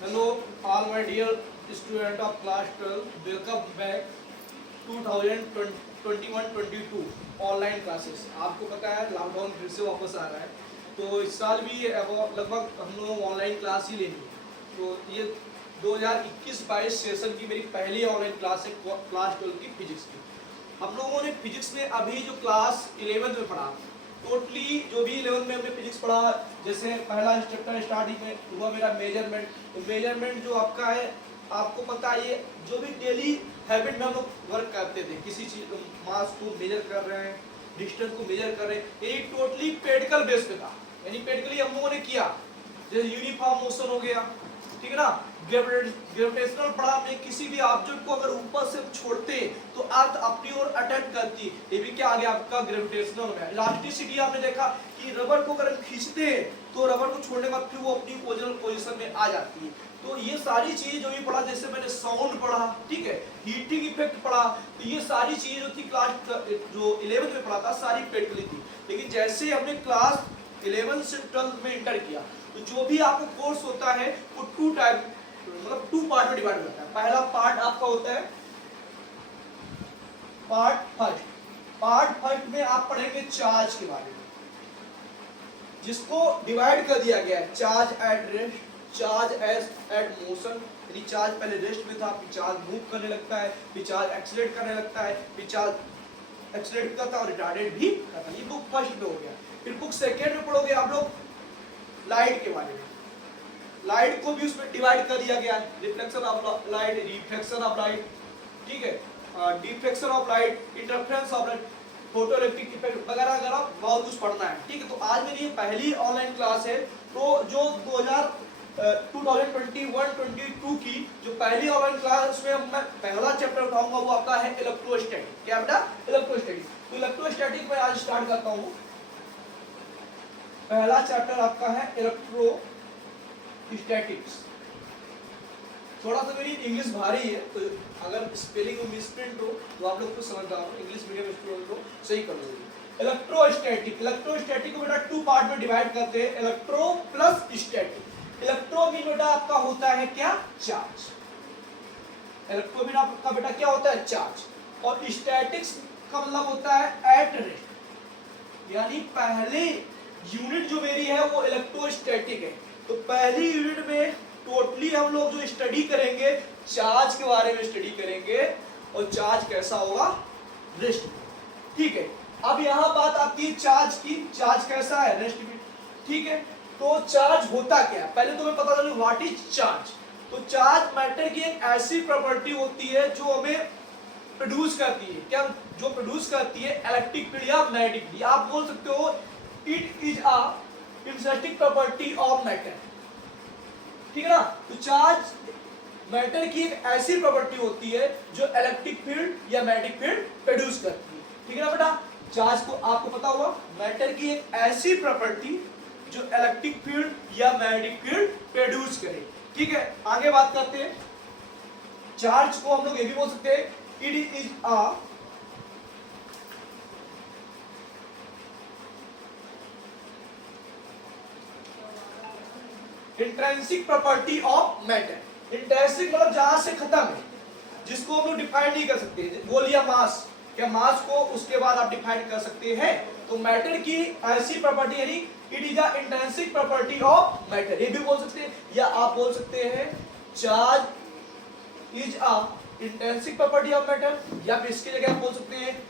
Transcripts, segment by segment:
Hello, all my dear student of class 12. Welcome back 2021-22 online classes. आपको पता है lockdown फिर से वापस आ रहा है, तो इस साल भी लगभग हम लोग ऑनलाइन क्लास ही लेंगे। तो ये 2021-22 सेशन की मेरी पहली ऑनलाइन क्लास है, क्लास 12 की फिजिक्स की। हम लोगों ने फिजिक्स में अभी जो क्लास 11 में पढ़ा, टोटली जो भी 11 में हमने फिजिक्स पढ़ा, जैसे पहला चैप्टर स्टार्टिंग में हुआ मेरा मेजरमेंट। तो मेजरमेंट जो आपका है, आपको पता है ये जो भी डेली हैबिट में हम लोग वर्क करते थे, किसी चीज मास को मेजर कर रहे हैं, डिस्टेंस को मेजर कर रहे हैं, ये टोटली पेडिकल बेस पे था। यानी पेडिकली हम लोगों ने किया, जैसे यूनिफॉर्म मोशन हो गया, ठीक है ना। ग्रेविटेशनल पढ़ा हमने, किसी भी ऑब्जेक्ट को अगर ऊपर से छोड़ते तो अर्थ अपनी ओर अटैक करती, ये भी क्या आ गया आपका ग्रेविटेशनल में। इलास्टिसिटी आपने देखा कि रबर को अगर खींचते हैं तो रबर को छोड़ने के बाद फिर वो अपनी ओरिजिनल पोजीशन में आ जाती है। तो ये सारी चीज जो भी पढ़ा, जैसे मैंने साउंड पढ़ा, ठीक है, हीटिंग इफेक्ट पढ़ा, तो ये सारी चीज जो थी क्लास जो 11th में पढ़ा था सारी पेडिकली थी। लेकिन जैसे हमने क्लास 11 से 12 में इंटर किया, तो जो भी आपका कोर्स होता है वो टू पार्ट में डिवाइड होता है। पहला पार्ट आपका होता है पार्ट फर्स्ट में आप पढ़ेंगे चार्ज के बारे में, जिसको डिवाइड कर दिया गया है charge at rest, charge at motion. यानी चार्ज पहले रेस्ट में था, फिर चार्ज मूव करने लगता है, फिर चार्ज एक्सीलरेट करने लगता है, फिर चार्ज एक्सीलरेट करता है और रिटार्डेड भी करता है। ये बुक फर्स्ट में हो गया। फिर बुक सेकेंड में पढ़ोगे आप लोग लाइट के बारे में। लाइट को भी उसमें डिवाइड कर दिया गया है, reflection of light, reflection of light, ठीक है, deflection of light, interference of light, photo electric effect वगैरह वगैरह बहुत कुछ पढ़ना है, ठीक है। तो आज मेरी ये पहली ऑनलाइन क्लास है। तो जो 2021-22 की जो पहली ऑनलाइन क्लास, उसमें मैं पहला चैप्टर उठाऊंगा, वो आपका है इलेक्ट्रोस्टैटिक। क्या बेटा? इलेक्ट्रोस्टैटिक। तो इलेक्ट्रोस्टैटिक में आज स्टार्ट करता हूँ। पहला चैप्टर आपका है इलेक्ट्रोस्टैटिक्स। थोड़ा सा मेरी इंग्लिश भारी है, तो अगर स्पेलिंग में मिसप्रिंट हो तो आप लोग को समझदार हो, इंग्लिश मीडियम स्टूडेंट को सही कर लोगे। इलेक्ट्रोस्टैटिक को बेटा टू पार्ट में डिवाइड करते हैं, electro plus static. Electro mean बेटा आपका होता है क्या? चार्ज। इलेक्ट्रो मीन आपका बेटा क्या होता है? चार्ज। और स्टैटिक्स का मतलब होता है एट रेस्ट, यानी पहले यूनिट जो मेरी है वो इलेक्ट्रोस्टैटिक है। तो पहली यूनिट में टोटली हम लोग जो स्टडी करेंगे, चार्ज के बारे में स्टडी करेंगे, और चार्ज कैसा होगा? रेस्ट में, ठीक है। अब यहाँ बात आती है चार्ज की, चार्ज कैसा है? रेस्ट में, ठीक है। तो चार्ज होता क्या है, पहले तुम्हें पता चले व्हाट इज चार्ज। तो चार्ज मैटर की एक ऐसी प्रॉपर्टी होती है जो हमें प्रोड्यूस करती है, क्या जो प्रोड्यूस करती है? इलेक्ट्रिक फील्ड या मैग्नेटिक फील्ड। आप बोल सकते हो it is a interesting property of matter, ठीक है ना। तो चार्ज मैटर की एक ऐसी प्रॉपर्टी होती है जो इलेक्ट्रिक फील्ड या मैग्नेटिक फील्ड प्रोड्यूस करती है, ठीक है ना बेटा। चार्ज को आपको पता होगा, मैटर की एक ऐसी प्रॉपर्टी जो इलेक्ट्रिक फील्ड या मैग्नेटिक फील्ड प्रोड्यूस करे, ठीक है। आगे बात करते हैं। चार्ज को हम लोग ये भी बोल सकते हैं it is a intrinsic property of matter. Intrinsic मतलब जहां से खत्म है, जिसको हम लोग डिफाइन नहीं कर सकते। बोलिए मास, क्या मास को उसके बाद आप डिफाइन कर सकते हैं? तो मैटर की ऐसी प्रॉपर्टी, यानी it is a intrinsic property of matter, ये भी बोल सकते हैं। या आप बोल सकते हैं charge is a intrinsic property of matter, या फिर इसकी जगह आप बोल सकते हैं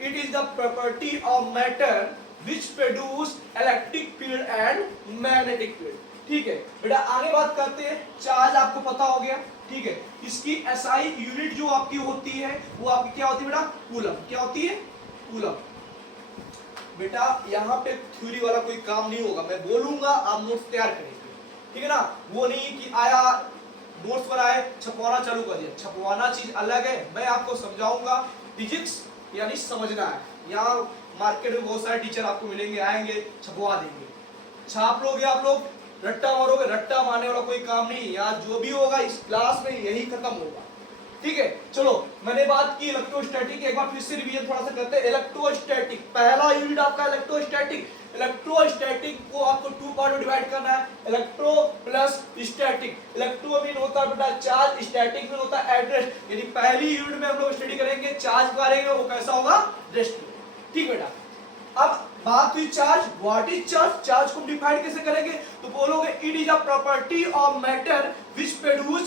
it is the property of matter which produce electric field and magnetic field, ठीक है बेटा। आगे बात करते हैं। चार्ज आपको पता हो गया, ठीक है। इसकी एसआई यूनिट जो आपकी होती है वो आपकी क्या होती है बेटा? कूलम। क्या होती है? कूलम। बेटा यहाँ पे थ्योरी वाला कोई काम नहीं होगा, मैं बोलूंगा आप नोट्स तैयार करेंगे, ठीक है ना। वो नहीं कि आया नोट्स बनाए छपवाना चालू कर दिया, छपवाना चीज अलग है, मैं आपको समझाऊंगा। फिजिक्स यानी समझना है। यहाँ मार्केट में बहुत सारे टीचर आपको मिलेंगे, आएंगे छपवा देंगे, छाप लोगे आप लोग, रट्टा मारोगे, रट्टा मारने वाला कोई काम नहीं। यहाँ जो भी होगा इस क्लास में यही खत्म होगा, ठीक है, चलो मैंने बात की इलेक्ट्रोस्टैटिक, एक बार फिर से रिवीजन थोड़ा सा करते हैं। इलेक्ट्रोस्टैटिक पहला यूनिट आपका इलेक्ट्रोस्टैटिक। इलेक्ट्रोस्टैटिक को आपको टू पार्ट में डिवाइड करना है, electro plus static. Electro mean होता है बेटा चार्ज, स्टैटिक मीन होता है एड्रेस। यानी पहली यूनिट में हम लोग स्टडी करेंगे चार्ज के बारे में, वो कैसा होगा रेस्ट। ठीक बेटा, अब बात हुई charge, what is charge. Charge को डिफाइन कैसे करेंगे, तो बोलोगे it is a property of matter which produce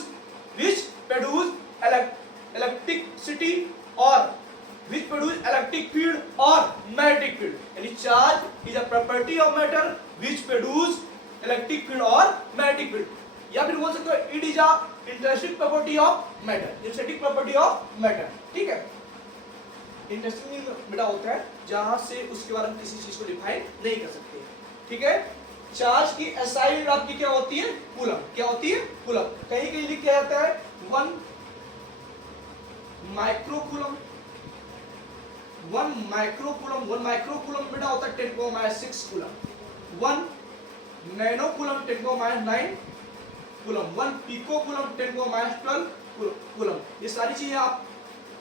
electricity और which produce electric field or magnetic field। यानी charge is a property of matter which produce electric field or magnetic field। या फिर बोल सकते हो it is a intrinsic property of matter, intrinsic property of matter। ठीक है, interesting बेटा होता है जहां से उसके बारे में किसी चीज को डिफाइन नहीं कर सकते। ठीक है, चार्ज की एसआई यूनिट आपकी क्या होती है, कूलम। क्या होती है, कूलम। कहीं कहीं लिखा जाता है 1 माइक्रोकूलम। 1 माइक्रोकूलम बेटा होता है 10⁻6 कूलम। 1 नैनोकूलम 10⁻9 कूलम। 1 पिकोकूलम 10⁻12 कूलम। ये सारी चीजें आप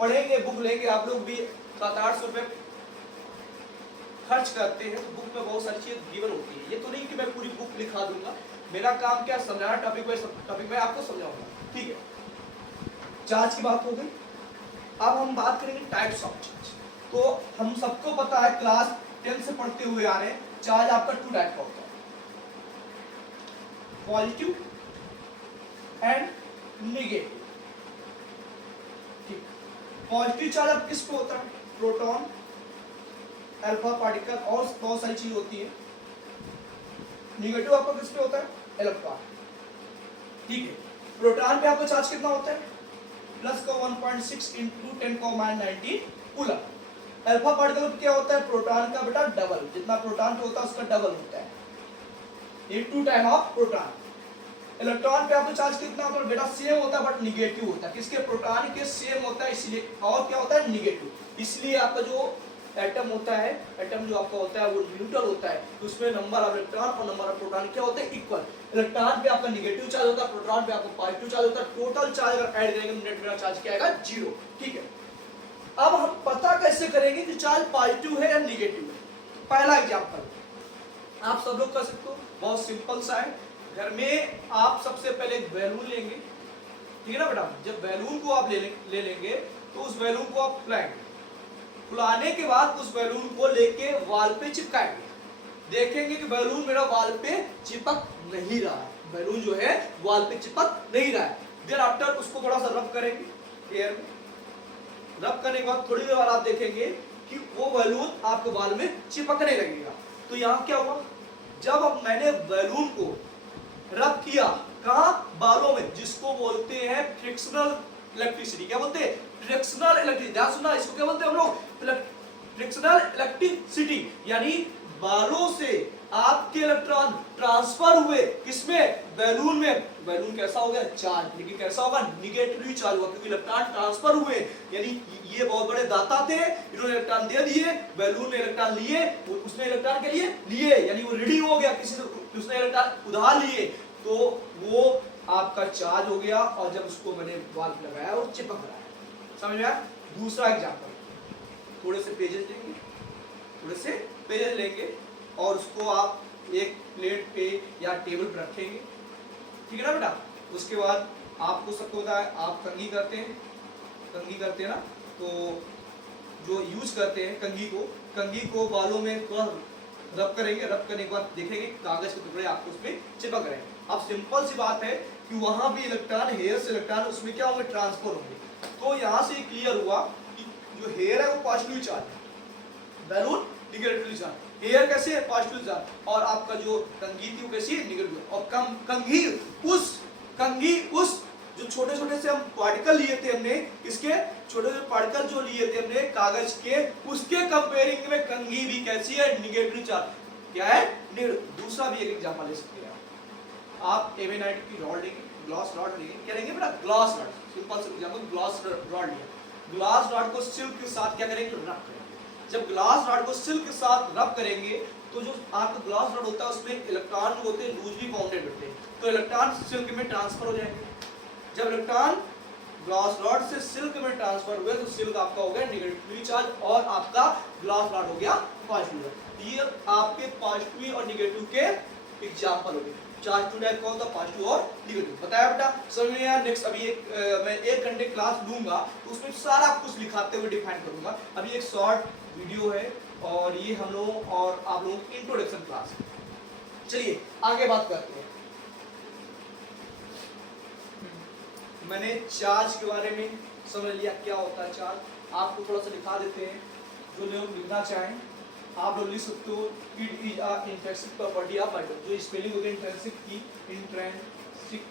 पढ़ेंगे, बुक लेंगे आप लोग भी। 700-800 रुपए खर्च करते हैं तो बुक में बहुत सारी चीजें गिवन होती है। ये तो नहीं कि मैं पूरी बुक लिखा दूंगा, मेरा काम क्या समझाना, टॉपिक में आपको समझाऊंगा। ठीक है, चार्ज की बात हो गई। अब हम बात करेंगे टाइप्स ऑफ चार्ज। तो हम सबको पता है, क्लास 10 से पढ़ते हुए आ रहे हैं, चार्ज आपका 2 टाइप का होता है, पॉजिटिव एंड नेगेटिव। ठीक, पॉजिटिव चार्ज अब किस पे होता है, प्रोटॉन, अल्फा पार्टिकल और बहुत सारी चीज होती है। नेगेटिव आपका किस पे होता है, इलेक्ट्रॉन। ठीक है, प्रोटॉन पे आपका चार्ज कितना होता है, प्लस का 1.6 इंटू 10⁻19 कूलम। अल्फा पार्टिकल क्या होता है, प्रोटॉन का बेटा डबल, जितना प्रोटॉन पे होता है उसका डबल होता है, into time of proton. Electron पे आपका चार्ज कितना होता है बेटा, सेम होता है बट निगेटिव होता है। किसके, प्रोटॉन के सेम होता है इसलिए, और क्या होता है, निगेटिव। इसलिए आपका जो एटम होता है, एटम जो आपका होता है वो न्यूट्रल होता है, तो उसमें नंबर ऑफ इलेक्ट्रॉन और नंबर ऑफ प्रोटॉन क्या होते हैं, इक्वल। इलेक्ट्रॉन पे आपका निगेटिव चार्ज होता है, प्रोटॉन पे आपका पॉजिटिव चार्ज होता है। टोटल चार्ज अगर ऐड करेंगे नेट मेरा चार्ज क्या आएगा, 0। ठीक है, अब हम पता कैसे करेंगे कि चार्ज पॉजिटिव है या निगेटिव है। पहला एग्जांपल आप सब लोग कर सकते हो, बहुत सिंपल सा है। घर में आप सबसे पहले एक बैलून लेंगे, ठीक है ना बेटा। जब बैलून को आप ले लेंगे तो उस बैलून को आप फुलाएंगे, फुलाने के बाद उस बैलून को लेके वॉल पे चिपकाएंगे। देखेंगे कि बैलून मेरा वॉल पे चिपक नहीं रहा है, बैलून जो है वॉल पे चिपक नहीं रहा है। देन आफ्टर उसको थोड़ा सा रब करेंगे एयर में। रब करने के बाद थोड़ी देर बाद आप देखेंगे कि वो बैलून आपके वॉल में चिपकने लगेगा। तो यहाँ क्या हुआ, जब मैंने बैलून को रब किया कहाँ, बालों में, जिसको बोलते हैं फ्रिक्शनल इलेक्ट्रिसिटी। क्या बोलते हैं, फ्रिक्शनल इलेक्ट्रिसिटी। ध्यान सुनना, इसको क्या बोलते हैं हम लोग, फ्रिक्शनल इलेक्ट्रिसिटी। यानी बालों से आपके इलेक्ट्रॉन ट्रांसफर हुए किसमें, बैलून में। बैलून कैसा हो गया, चार्ज, लेकिन कैसा होगा, निगेटिवली चार्ज हुआ, क्योंकि इलेक्ट्रॉन ट्रांसफर हुए। यानी ये बहुत बड़े दाता थे, इन्होंने इलेक्ट्रॉन दे दिए, बैलून ने इलेक्ट्रॉन लिए, उसने इलेक्ट्रॉन के लिए यानी वो रेडी हो गया, किसी ने उसने इलेक्ट्रॉन उधार लिए, तो वो आपका चार्ज हो गया। और जब उसको मैंने वॉल पे लगाया और चिपक रहा है, समझ में आया। दूसरा एग्जांपल, थोड़े से पेजेस लेंगे और उसको आप एक प्लेट पे या टेबल पे रखेंगे, ठीक है ना बेटा। उसके बाद आपको सबको पता है, आप कंघी करते हैं ना, तो जो यूज करते हैं कंघी को बालों में थोड़ा रब करेंगे। रब करने के बाद देखेंगे कागज के टुकड़े आपको उसमें चिपक रहे हैं। अब सिंपल सी बात है कि वहां भी इलेक्ट्रॉन, हेयर से इलेक्ट्रॉन उसमें क्या होंगे, ट्रांसफर होंगे। तो यहाँ से क्लियर हुआ कि जो हेयर है वो पॉजिटिव चार्ज है, बैलून निगेटिव चार्ज। हेयर कैसे है, पॉजिटिव चार्ज, और आपका जो कंघी थी वो कैसी है, निगेटिव। और कंघी उस जो छोटे छोटे से हम पार्टिकल लिए थे हमने, इसके छोटे छोटे पार्टिकल जो लिए थे हमने कागज के, उसके कंपेयरिंग में कंघी भी कैसी है, निगेटिव चार्ज। क्या है, दूसरा भी एक एग्जांपल ले सकते हैं आप। एवेनाइट की रॉड लेंगे, ग्लास रॉड लेंगे, क्या लेंगे बेटा, ग्लास रॉड। सिंपल से एग्जांपल, ग्लास रॉड लिया, ग्लास रॉड को सिल्क के साथ क्या करेंगे, रब करेंगे। जब ग्लास रॉड को सिल्क के साथ रब करेंगे तो जो आपका ग्लास रॉड होता है उसमें इलेक्ट्रॉन होते हैं लूजली बाउंडेड होते हैं, तो इलेक्ट्रॉन सिल्क में ट्रांसफर हो जाएंगे। जब इलेक्ट्रॉन ग्लास रॉड से सिल्क में ट्रांसफर हुए तो सिल्क आपका हो गया नेगेटिवली चार्ज और आपका ग्लास रॉड हो गया पॉजिटिव। ये आपके पॉजिटिव और निगेटिव के एग्जांपल हो गए। चार्ज टू टाइप कौन होता है? पॉजिटिव और निगेटिव। बताया बेटा समझ में यार। नेक्स्ट अभी मैं 1 घंटे क्लास लूंगा तो उसमें सारा कुछ लिखाते हुए डिफाइन करूंगा। अभी एक शॉर्ट वीडियो है और ये हम लोग और आप लोगों की इंट्रोडक्शन क्लास है। चलिए आगे बात करते हैं। मैंने चार्ज के बारे में समझ लिया क्या होता है चार्ज। आपको थोड़ा सा दिखा देते हैं, जो लोग लिखना चाहें आप लोग लिख सकते हो। It is a intrinsic property of matter. जो स्पेलिंग हो गई इंट्रिंसिक की, इंट्रिंसिक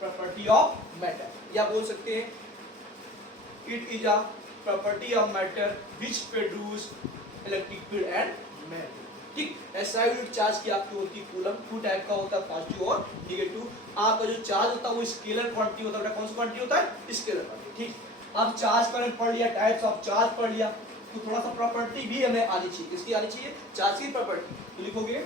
प्रॉपर्टी ऑफ मैटर। या बोल सकते हैं it is a property of matter which produce electric field and matter. ठीक, ऐसा यूनिट चार्ज की आपकी होती है कूलम। टू टाइप का होता है, पॉजिटिव और निगेटिव। आपका जो चार्ज होता है वो स्केलर क्वांटिटी होता है। कौन सी क्वांटिटी होता है? Scalar quantity. ठीक, अब चार्ज करंट पढ़ लिया, टाइप्स ऑफ चार्ज पढ़ लिया, तो थोड़ा सा प्रॉपर्टी भी हमें आनी चाहिए। किसकी आनी चाहिए? चार्ज की प्रॉपर्टी। तो लिखोगे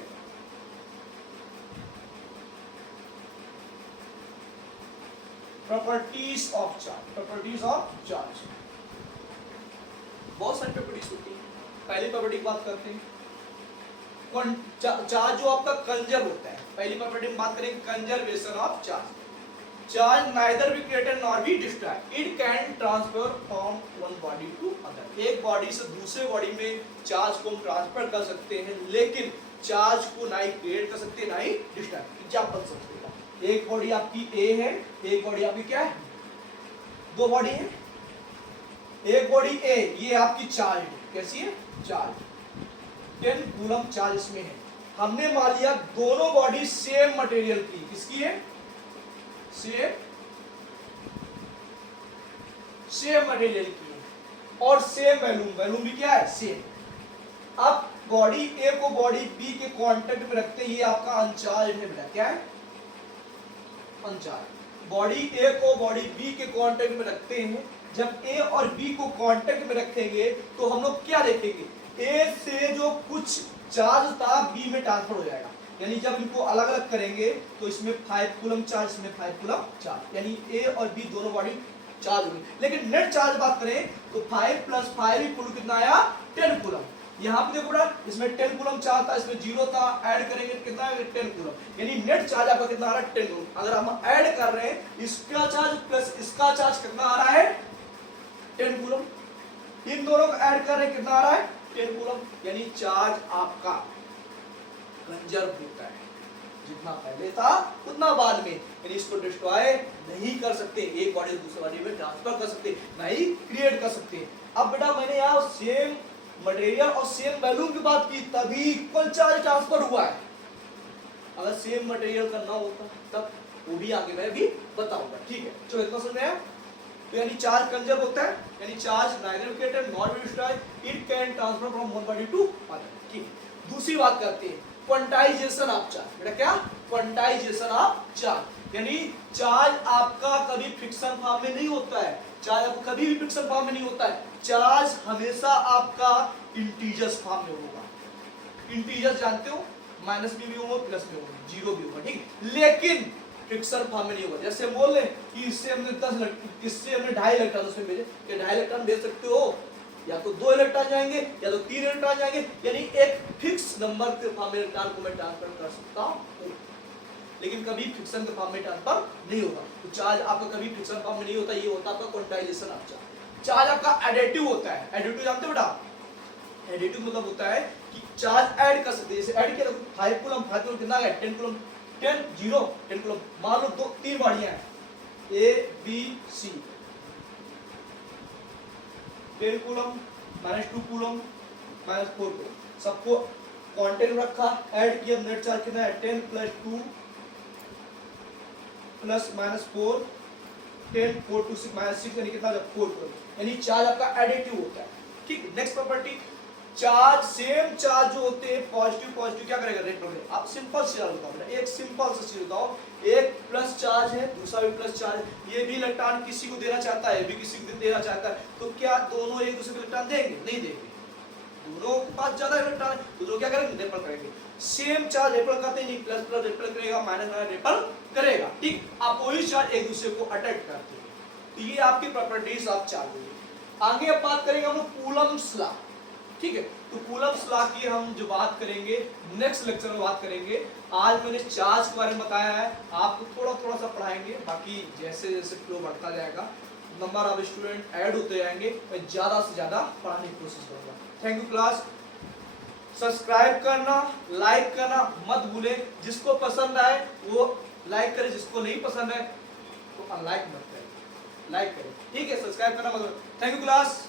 properties of charge. Properties of charge, बहुत सारी प्रॉपर्टीज होती है। पहली प्रॉपर्टी की बात करते हैं। चार्ज जो आपका कंजर्व होता है, पहली प्रॉपर्टी में बात करेंगे conservation of charge. Charge neither be created nor be destroyed, it can transfer from one body to other. एक बॉडी से दूसरे बॉडी में चार्ज को हम ट्रांसफर कर सकते हैं, लेकिन चार्ज को ना ही क्रिएट कर सकते ना ही डिस्ट्रॉय। एग्जांपल समझिएगा, एक बॉडी आपकी ए है, एक बॉडी आपकी क्या है? दो बॉडी है। एक बॉडी ए, ये आपकी चार्ज है। कैसी है? चार्ज 10 कूलम चार्ज इसमें है। हमने मान लिया दोनों बॉडी सेम मटेरियल की। किसकी है? सेम मटेरियल की है और सेम वैल्यूम। वैल्यूम भी क्या है? सेम। अब बॉडी ए को बॉडी बी के कांटेक्ट में रखते हैं, ये आपका अनचार्ज है बेटा। क्या है? अनचार्ज। बॉडी ए को बॉडी बी के कांटेक्ट में रखते हैं। जब ए और बी को कांटेक्ट में रखेंगे तो हम लोग क्या देखेंगे? ए से जो कुछ चार्ज था बी में ट्रांसफर हो जाएगा। यानी जब इनको अलग अलग करेंगे तो इसमें 5 कूलम चार्ज, इसमें 5 कूलम चार्ज, यानी ए और बी दोनों बॉडी चार्ज होगी। लेकिन नेट चार्ज बात करें तो 5 + 5 इक्वल कितना आया? 10 कूलम। यहाँ पे देखो बेटा, इसमें 10 कूलम चार्ज था, इसमें 0 था, ऐड करेंगे कितना है? 10 कूलम। यानी नेट चार्ज आपका कितना आ रहा है? 10 कूलम। अगर हम ऐड कर रहे हैं इसका चार्ज प्लस इसका चार्ज, कितना आ रहा है? 10 कूलम। इन दोनों को ऐड कर रहे हैं, कितना आ रहा है? 10 कूलम। यानी चार्ज आपका कंजर्व होता है, जितना पहले था उतना बाद में। यानी इसको डिस्ट्रॉय नहीं कर सकते, एक बॉडी से दूसरे बॉडी में ट्रांसफर कर सकते, नहीं क्रिएट कर सकते। अब बेटा मैंने यहाँ सेम मटेरियल और सेम वैल्यूम की बात की, तभी इक्वल चार्ज ट्रांसफर हुआ है। अगर सेम मटेरियल का ना होता तब, वो भी आगे मैं भी बताऊंगा। ठीक है, चलो इतना समझ में आया। तो यानी चार्ज कंजर्व होता है, यानी charge neither created nor be destroyed, it can transfer from one body to other. ठीक, दूसरी बात करते हैं क्वांटाइजेशन ऑफ चार्ज। बेटा क्या? Quantization of charge. यानी चार्ज आपका कभी फिक्शन फॉर्म में नहीं होता है। चार्ज आपका कभी भी फिक्शन फॉर्म में नहीं होता है। चार्ज हमेशा आपका इंटीजर्स फॉर्म में होगा। इंटीजर्स जानते हो, माइनस में भी होगा, प्लस में होगा, जीरो भी होगा। ठीक, लेकिन फिक्शन फॉर्म में नहीं होगा। जैसे बोल रहे कि इससे हमने 10, इससे हमने 2.5 इलेक्ट्रॉन उसमें भेजे, ये 2.5 इलेक्ट्रॉन भेज सकते हो, या तो 2 इलेक्ट्रॉन जाएंगे या तो 3 इलेक्ट्रॉन जाएंगे। यानी एक फिक्स नंबर के फॉर्म में इलेक्ट्रॉन को मैं ट्रांसफर कर सकता हूं, लेकिन कभी फिक्शन के फॉर्म में ट्रांसफर नहीं होगा। तो चार्ज आपका कभी फिक्शन फॉर्म में नहीं होता, ये होता है आपका क्वांटाइजेशन ऑफ चार्ज। चार्ज आपका एडिटिव होता है। एडिटिव जानते हो बेटा? एडिटिव मतलब होता है कि चार्ज ऐड कर सकते हैं। जैसे ऐड किया 5 कूलम, 5 कूलम कितना है? 10 कूलम, 10 0 10 कूलम। मान लो 3 बॉडियां हैं, A B C, 10 coulomb -2 coulomb -4 coulomb, सबको कांटेक्ट रखा, ऐड किया। नेट चार्ज कितना है? 10 + 2 + -4, 10 4 2 6 -6, यानी कितना? 4 कूलम। यानी चार्ज आपका एडिटिव होता है। ठीक, next property, charge same charge जो होते हैं पॉजिटिव पॉजिटिव क्या करेगा? रेट्रोग्रेड। आप सिंपल से बताओ, एक सिंपल सा चीज बताओ, एक प्लस चार्ज है, दूसरा भी प्लस चार्ज, ये भी इलेक्ट्रॉन किसी को देना चाहता है, भी किसी को देना चाहता है, तो क्या दोनों एक दूसरे को इलेक्ट्रॉन देंगे? नहीं देंगे। दोनों के पास ज्यादा इलेक्ट्रॉन है तो दोनों क्या करेंगे? रिपेल करेंगे। सेम चार्ज रिपेल करते नहीं, प्लस प्लस रिपेल करेगा, माइनस माइनस रिपेल करेगा। ठीक, अपोजिट चार्ज एक दूसरे को अट्रैक्ट करते हैं। ये आपकी प्रॉपर्टीज आप चालू है। आगे अब बात करेंगे हम लोग कूलम्स लॉ, ठीक है। तो कूलम्स लॉ की हम जो बात करेंगे नेक्स्ट लेक्चर में बात करेंगे। आज मैंने चार्ज के बारे में बताया है, आपको थोड़ा थोड़ा सा पढ़ाएंगे, बाकी जैसे जैसे फ्लो बढ़ता जाएगा, नंबर ऑफ स्टूडेंट ऐड होते जाएंगे, मैं ज़्यादा से ज़्यादा पढ़ाने की कोशिश करूँगा। Thank you class. सब्सक्राइब करना, लाइक करना मत भूलें। जिसको पसंद आए वो लाइक करे, जिसको नहीं पसंद है तो अनलाइक मत करें, लाइक करें, ठीक है। सब्सक्राइब करना मत भूलें। Thank you class.